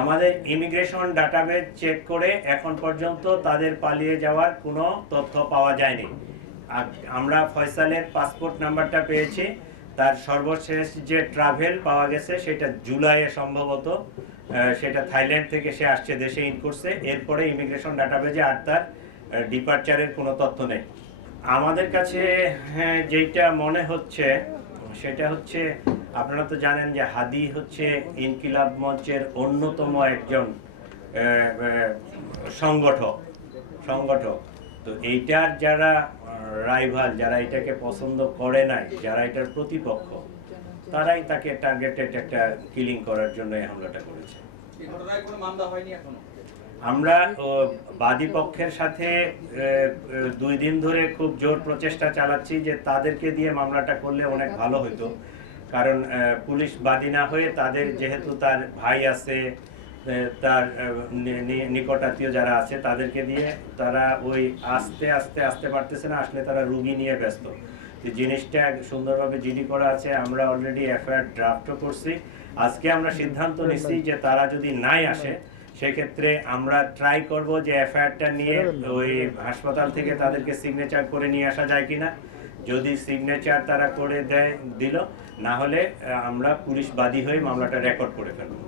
আমাদের immigration database check করে এখন পর্যন্ত তাদের পালিয়ে যাওয়ার কোনো তথ্য পাওয়া যায়নি। আমরা ফয়সালের পাসপোর্ট নাম্বারটা পেয়েছি, তার সর্বশেষ যে ট্রাভেল পাওয়া গেছে সেটা জুলাইয়ে সম্ভবত, সেটা থাইল্যান্ড থেকে সে আসছে, দেশে ইন করছে। এরপরে ইমিগ্রেশন ডাটাবেজে আর তার ডিপারচারের কোনো তথ্য নেই আমাদের কাছে। যেটা মনে হচ্ছে সেটা হচ্ছে, আপনারা তো জানেন যে হাদি হচ্ছে ইনকিলাব মঞ্চের অন্যতম একজন সংগঠক। তো এইটার যারা রাইভাল, যারা এটাকে পছন্দ করে নাই, যারা এটার প্রতিপক্ষ, তারাই তাকে টার্গেটেড একটা কিলিং করার জন্য এই হামলাটা করেছে। আমরা বাদী পক্ষের সাথে 2 দিন ধরে খুব জোর প্রচেষ্টা চালাচ্ছি যে তাদেরকে দিয়ে মামলাটা করলে অনেক ভালো হতো। কারণ পুলিশ বাদী না হয়ে তাদের, যেহেতু তার ভাই আছে, তার নিকটাত্মীয় যারা আছে, তাদেরকে দিয়ে তারা ওই আসতে পারতেছে না, আসলে তারা রুগী নিয়ে ব্যস্ত। জিনিসটা সুন্দরভাবে জিডি করা আছে, আমরা অলরেডি এফআইআর ড্রাফটও করছি। আজকে আমরা সিদ্ধান্ত নিচ্ছি যে তারা যদি নাই আসে, সেক্ষেত্রে আমরা ট্রাই করব যে এফআইআরটা নিয়ে ওই হাসপাতাল থেকে তাদেরকে সিগনেচার করে নিয়ে আসা যায় কিনা। যদি সিগনেচার তারা করে দিল, না হলে আমরা পুলিশ বাদী হয়ে মামলাটা রেকর্ড করে ফেলব।